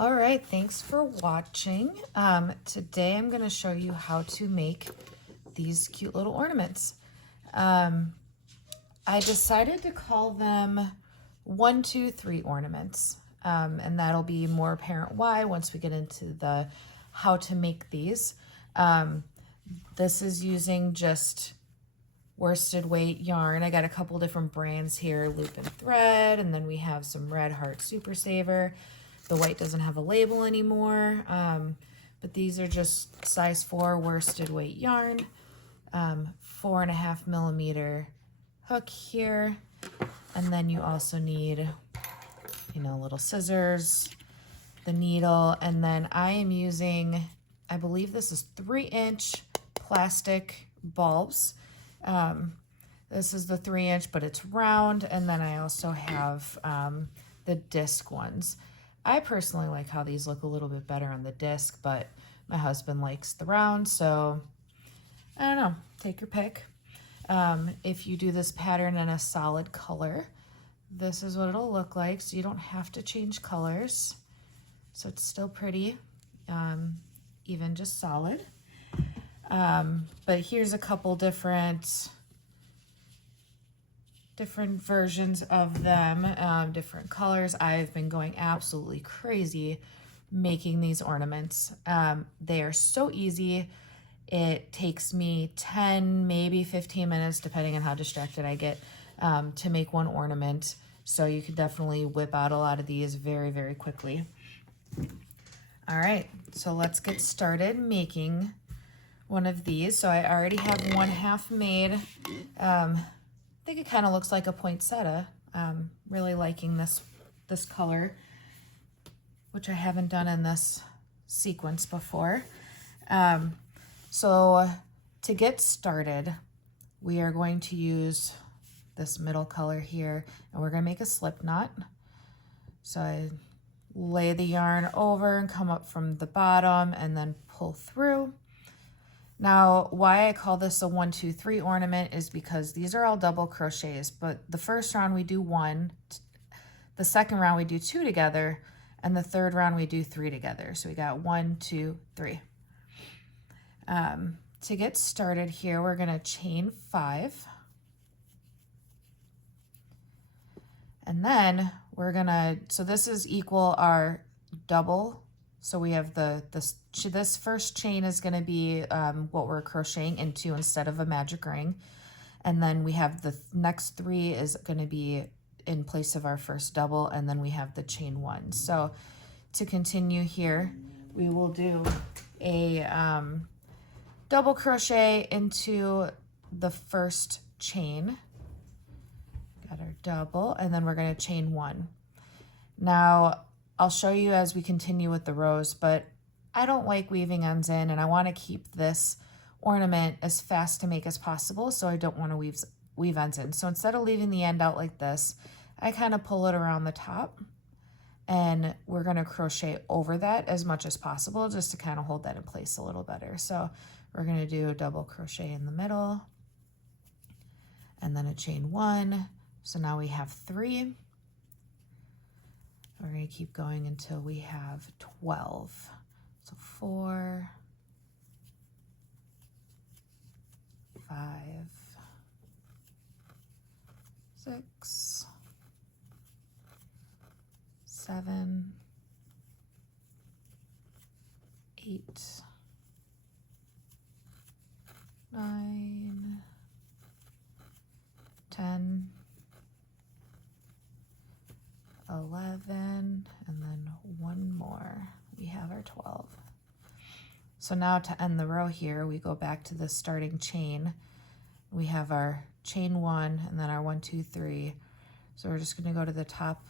All right, thanks for watching. Today I'm going to show you how to make these cute little ornaments. I decided to call them 1, 2, 3 ornaments, and that'll be more apparent why once we get into the how to make these. This is using just worsted weight yarn. I got a couple different brands here, Loop and Thread, and then we have some Red Heart Super Saver. The white doesn't have a label anymore, but these are just size 4 worsted weight yarn, 4.5 millimeter hook here, and then you also need, little scissors, the needle, and then I am using, I believe this is 3-inch plastic bulbs. This is the 3-inch, but it's round, and then I also have the disc ones. I personally like how these look a little bit better on the disc, but my husband likes the round, so I don't know, take your pick. If you do this pattern in a solid color, this is what it'll look like, so you don't have to change colors. So it's still pretty, even just solid. But here's a couple different versions of them, different colors. I've been going absolutely crazy making these ornaments. They are so easy. It takes me 10, maybe 15 minutes, depending on how distracted I get, to make one ornament. So you could definitely whip out a lot of these very, very quickly. All right, so let's get started making one of these. So I already have one half made. I think it kind of looks like a poinsettia. Really liking this color, which I haven't done in this sequence before. So to get started, we are going to use this middle color here, and we're going to make a slip knot. So I lay the yarn over and come up from the bottom and then pull through. Now, why I call this a 1, 2, 3 ornament is because these are all double crochets, but the first round we do 1, the second round we do 2 together, and the third round we do 3 together. So we got 1, 2, 3. To get started here, we're going to chain 5. And then we're going to, so this is equal our double. So we have this first chain is going to be what we're crocheting into instead of a magic ring. And then we have the next 3 is going to be in place of our first double, and then we have the chain 1. So to continue here, we will do a double crochet into the first chain. Got our double, and then we're going to chain 1. Now, I'll show you as we continue with the rows, but I don't like weaving ends in, and I want to keep this ornament as fast to make as possible, so I don't want to weave ends in. So instead of leaving the end out like this, I kind of pull it around the top, and we're going to crochet over that as much as possible just to kind of hold that in place a little better. So we're going to do a double crochet in the middle, and then a chain 1. So now we have 3. We're going to keep going until we have 12. So 4, 5, 6, 7, 8, 9, 10, 11, and then 1 more. We have our 12. So now to end the row here, we go back to the starting chain. We have our chain 1 and then our 1, 2, 3. So we're just going to go to the top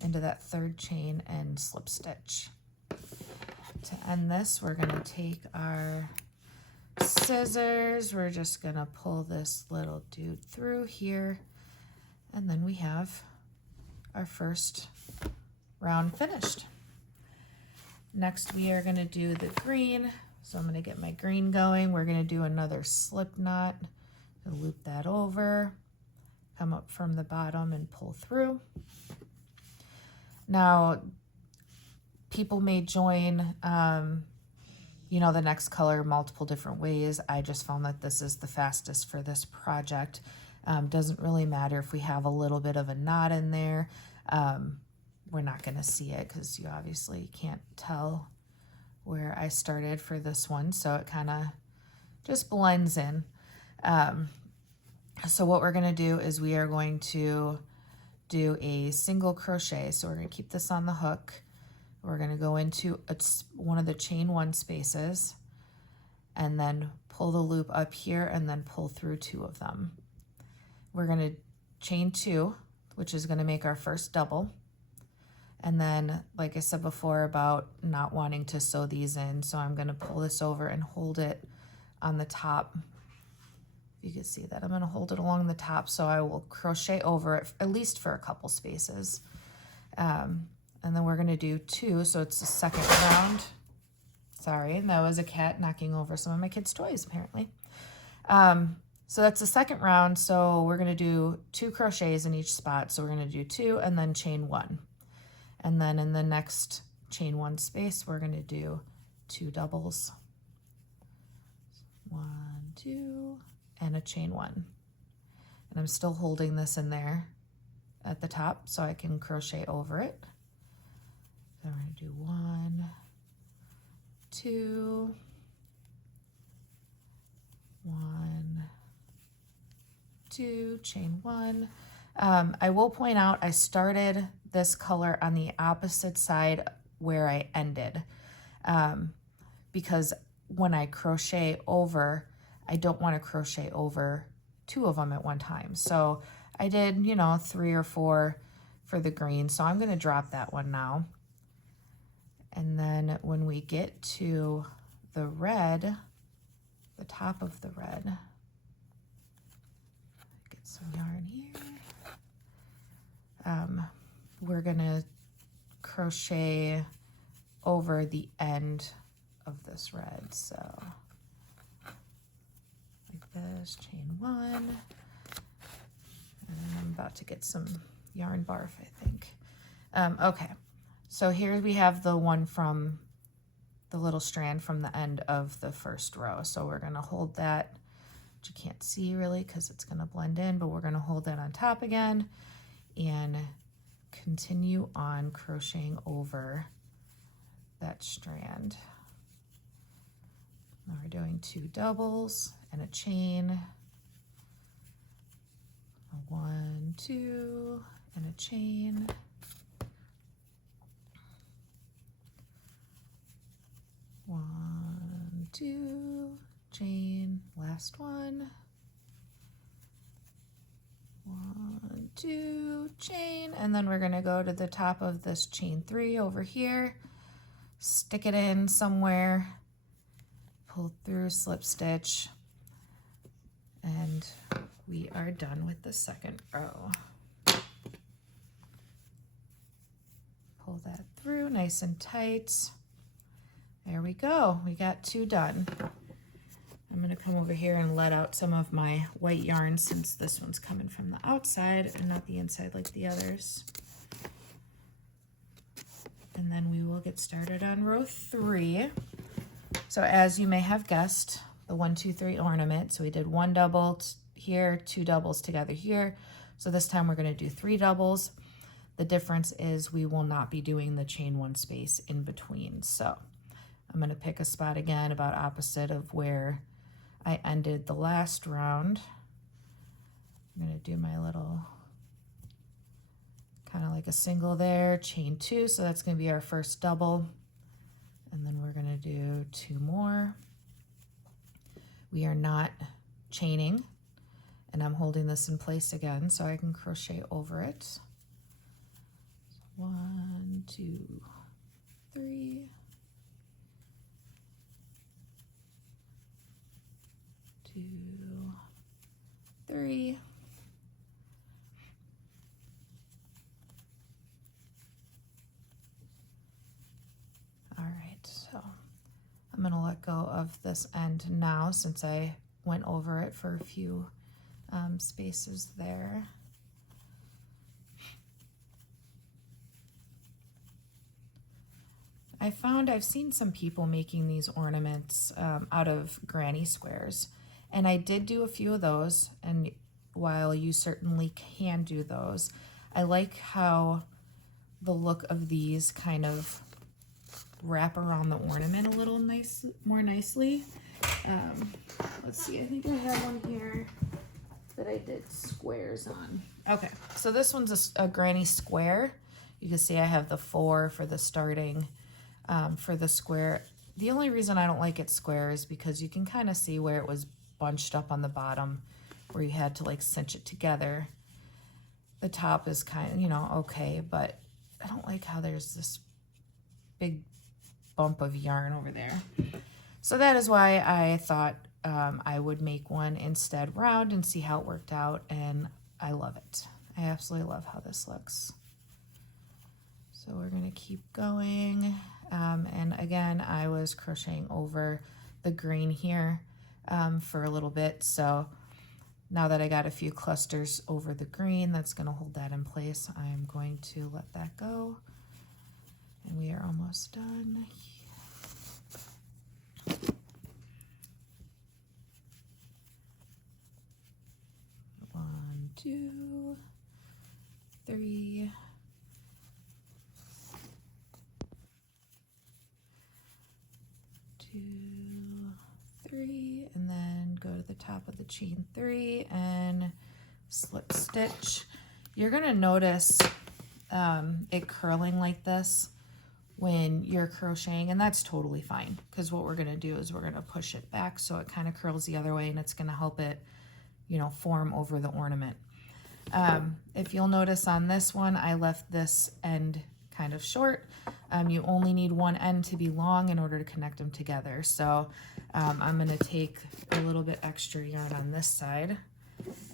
into that third chain and slip stitch. To end this, we're going to take our scissors. We're just going to pull this little dude through here, and then we have our first round finished. Next, we are going to do the green. So I'm going to get my green going. We're going to do another slip knot, loop that over, come up from the bottom and pull through. Now, People may join, you know, the next color multiple different ways. I just found that this is the fastest for this project. Doesn't really matter if we have a little bit of a knot in there. We're not going to see it because you obviously can't tell where I started for this one. So it kind of just blends in. So what we're going to do is we are going to do a single crochet. So we're going to keep this on the hook. We're going to go into one of the chain 1 spaces and then pull the loop up here and then pull through 2 of them. We're going to chain 2, which is going to make our first double. And then, like I said before about not wanting to sew these in, so I'm going to pull this over and hold it on the top. You can see that I'm going to hold it along the top, so I will crochet over it at least for a couple spaces. And then we're going to do 2, so it's the second round. Sorry, that was a cat knocking over some of my kids' toys, apparently. So that's the second round, so we're going to do 2 crochets in each spot. So we're going to do 2 and then chain 1. And then in the next chain 1 space, we're going to do 2 doubles. 1, 2, and a chain 1. And I'm still holding this in there at the top so I can crochet over it. So we're going to do 1, 2, 1, 2, chain 1. I will point out I started this color on the opposite side where I ended, because when I crochet over, I don't want to crochet over 2 of them at one time. So I did, you know, 3 or 4 for the green. So I'm going to drop that one now. And then when we get to the red, the top of the red, get some yarn here. We're going to crochet over the end of this red. So like this, chain 1. And I'm about to get some yarn barf, I think. Okay, so here we have the one from the little strand from the end of the first row. So we're going to hold that, which you can't see really because it's going to blend in, but we're going to hold that on top again and continue on crocheting over that strand. Now we're doing 2 doubles and a chain. 1, 2, and a chain. 1, 2, chain, last one. 1, 2, chain, and then we're going to go to the top of this chain 3 over here, stick it in somewhere, pull through, slip stitch, and we are done with the second row. Pull that through nice and tight. There we go. We got 2 done. I'm going to come over here and let out some of my white yarn since this one's coming from the outside and not the inside like the others. And then we will get started on row 3. So as you may have guessed, the 1, 2, 3 ornament. So we did 1 double here, 2 doubles together here. So this time we're going to do 3 doubles. The difference is we will not be doing the chain 1 space in between. So I'm going to pick a spot again about opposite of where I ended the last round. I'm going to do my little kind of like a single there, chain 2. So that's going to be our first double. And then we're going to do 2 more. We are not chaining, and I'm holding this in place again so I can crochet over it. So 1, 2, 3. 2, 3. All right, so I'm going to let go of this end now since I went over it for a few spaces there. I found I've seen some people making these ornaments out of granny squares, and I did do a few of those, and while you certainly can do those, I like how the look of these kind of wrap around the ornament a little more nicely. Let's see, I think I have one here that I did squares on. Okay, so this one's a granny square. You can see I have the 4 for the starting for the square. The only reason I don't like it square is because you can kind of see where it was bunched up on the bottom, where you had to like cinch it together. The top is kind of, you know, okay, but I don't like how there's this big bump of yarn over there. So that is why I thought I would make one instead round and see how it worked out, and I love it. I absolutely love how this looks. So we're gonna keep going, and again I was crocheting over the green here for a little bit, so now that I got a few clusters over the green, that's gonna hold that in place. I am going to let that go, and we are almost done. 1, 2, 3. 2, 3, and then go to the top of the chain 3 and slip stitch. You're gonna notice it curling like this when you're crocheting, and that's totally fine, because what we're gonna do is we're gonna push it back so it kind of curls the other way, and it's gonna help it, you know, form over the ornament. If you'll notice on this one, I left this end kind of short. You only need one end to be long in order to connect them together. So I'm going to take a little bit extra yarn on this side,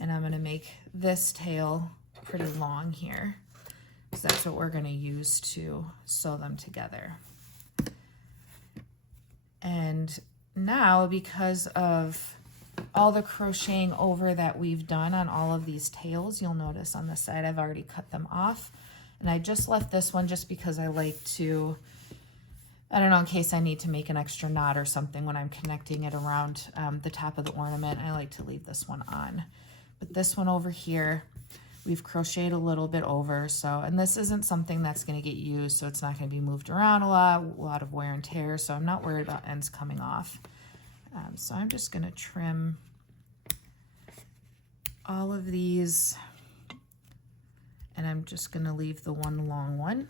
and I'm going to make this tail pretty long here, because that's what we're going to use to sew them together. And now, because of all the crocheting over that we've done on all of these tails, you'll notice on this side I've already cut them off, and I just left this one just because I like to, I don't know, in case I need to make an extra knot or something when I'm connecting it around the top of the ornament, I like to leave this one on. But this one over here, we've crocheted a little bit over, so, and this isn't something that's going to get used, so it's not going to be moved around a lot of wear and tear, so I'm not worried about ends coming off. So I'm just going to trim all of these, and I'm just going to leave the one long one.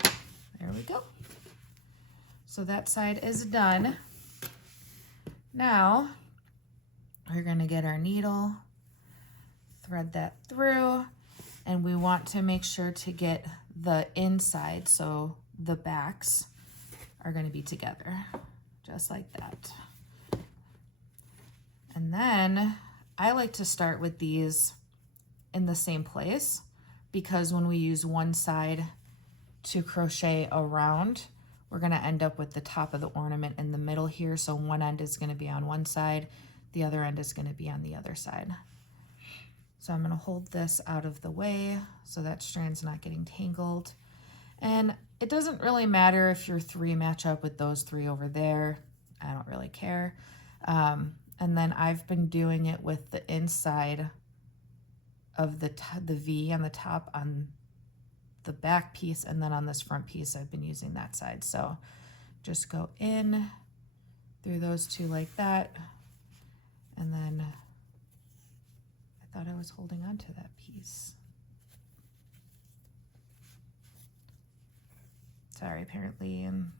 There we go. So that side is done. Now we're going to get our needle, thread that through, and we want to make sure to get the inside, so the backs are going to be together, just like that. And then I like to start with these in the same place, because when we use one side to crochet around, we're going to end up with the top of the ornament in the middle here. So one end is going to be on one side, the other end is going to be on the other side. So I'm going to hold this out of the way so that strand's not getting tangled. And it doesn't really matter if your 3 match up with those 3 over there. I don't really care. And then I've been doing it with the inside of the V on the top on the back piece, and then on this front piece I've been using that side. So just go in through those 2 like that, and then I thought I was holding on to that piece. Sorry, apparently, and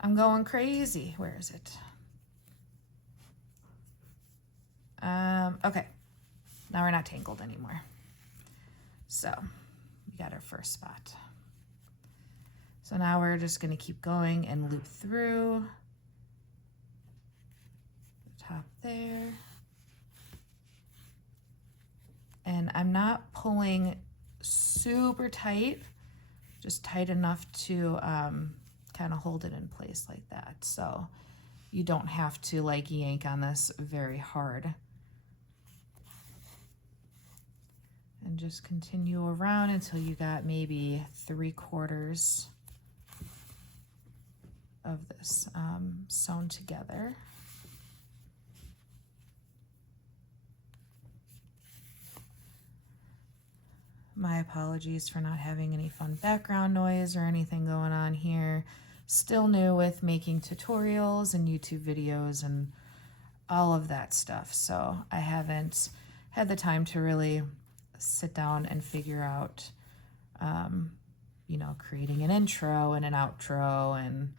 I'm going crazy. Where is it? Okay, now we're not tangled anymore. So we got our first spot. So now we're just going to keep going and loop through the top there. And I'm not pulling super tight, just tight enough to kind of hold it in place like that. So you don't have to like yank on this very hard. And just continue around until you got maybe 3/4 of this sewn together. My apologies for not having any fun background noise or anything going on here. Still new with making tutorials and YouTube videos and all of that stuff. So I haven't had the time to really sit down and figure out, you know, creating an intro and an outro and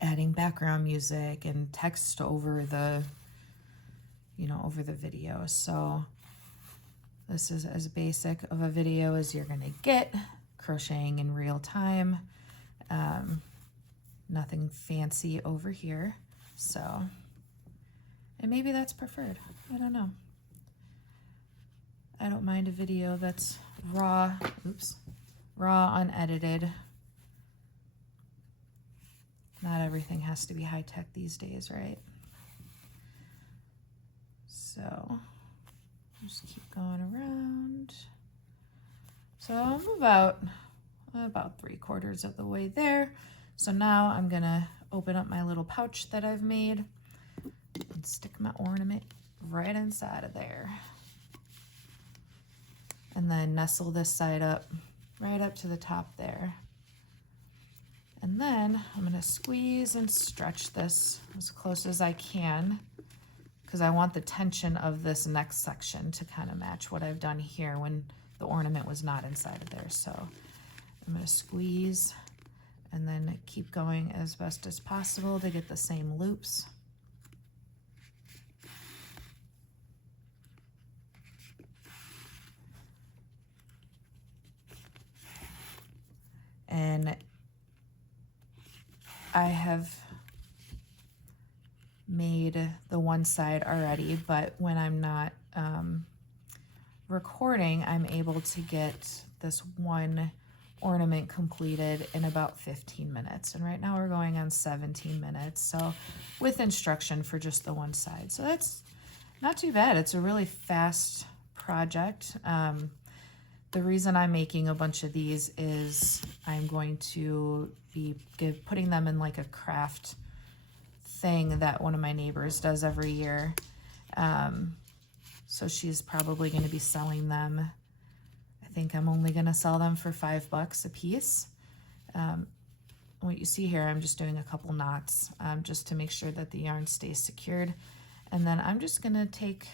adding background music and text over the, you know, over the video. So this is as basic of a video as you're gonna get, crocheting in real time. Nothing fancy over here. So, and maybe that's preferred. I don't know. I don't mind a video that's raw, raw, unedited. Not everything has to be high tech these days, right? So, just keep going around. So I'm about 3/4 of the way there. So now I'm gonna open up my little pouch that I've made and stick my ornament right inside of there. And then nestle this side up, right up to the top there. And then I'm gonna squeeze and stretch this as close as I can because I want the tension of this next section to kind of match what I've done here when the ornament was not inside of there. So I'm gonna squeeze and then keep going as best as possible to get the same loops. And I have made the one side already, but when I'm not recording, I'm able to get this one ornament completed in about 15 minutes. And right now we're going on 17 minutes. So with instruction for just the one side. So that's not too bad. It's a really fast project. The reason I'm making a bunch of these is I'm going to be putting them in like a craft thing that one of my neighbors does every year. So she's probably going to be selling them. I think I'm only going to sell them for $5 a piece. What you see here, I'm just doing a couple knots just to make sure that the yarn stays secured. And then I'm just going to take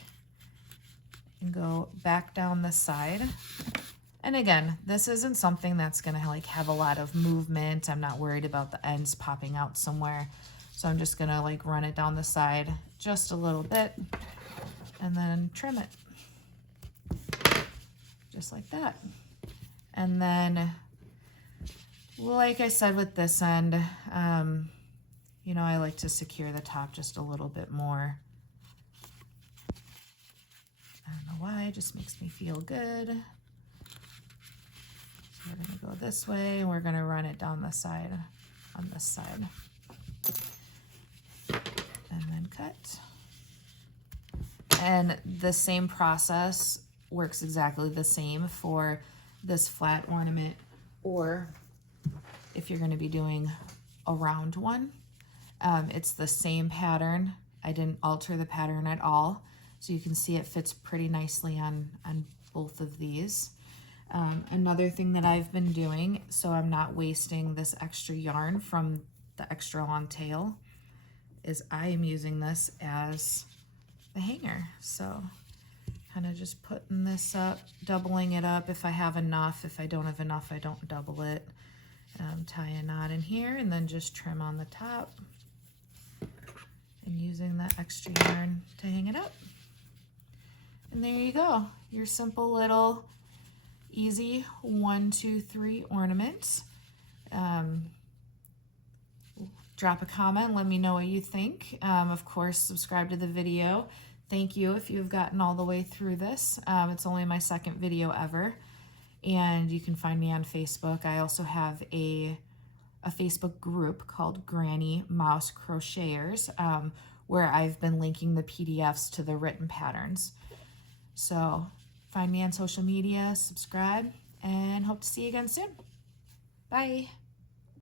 and go back down the side. And again, this isn't something that's going to like have a lot of movement. I'm not worried about the ends popping out somewhere. So I'm just going to like run it down the side just a little bit and then trim it. Just like that. And then, like I said with this end, you know, I like to secure the top just a little bit more. I don't know why, it just makes me feel good. So we're going to go this way and we're going to run it down the side on this side. And then cut. And the same process works exactly the same for this flat ornament, or if you're going to be doing a round one. It's the same pattern. I didn't alter the pattern at all. So you can see it fits pretty nicely on both of these. Another thing that I've been doing, so I'm not wasting this extra yarn from the extra long tail, is I am using this as the hanger. So kind of just putting this up, doubling it up if I have enough. If I don't have enough, I don't double it. Tie a knot in here and then just trim on the top and using that extra yarn to hang it up. And there you go, your simple little easy 1, 2, 3 ornaments. Drop a comment, let me know what you think. Of course, subscribe to the video. Thank you if you've gotten all the way through this. It's only my second video ever. And you can find me on Facebook. I also have a Facebook group called Granny Mouse Crocheters, where I've been linking the PDFs to the written patterns. So find me on social media, subscribe, and hope to see you again soon. Bye.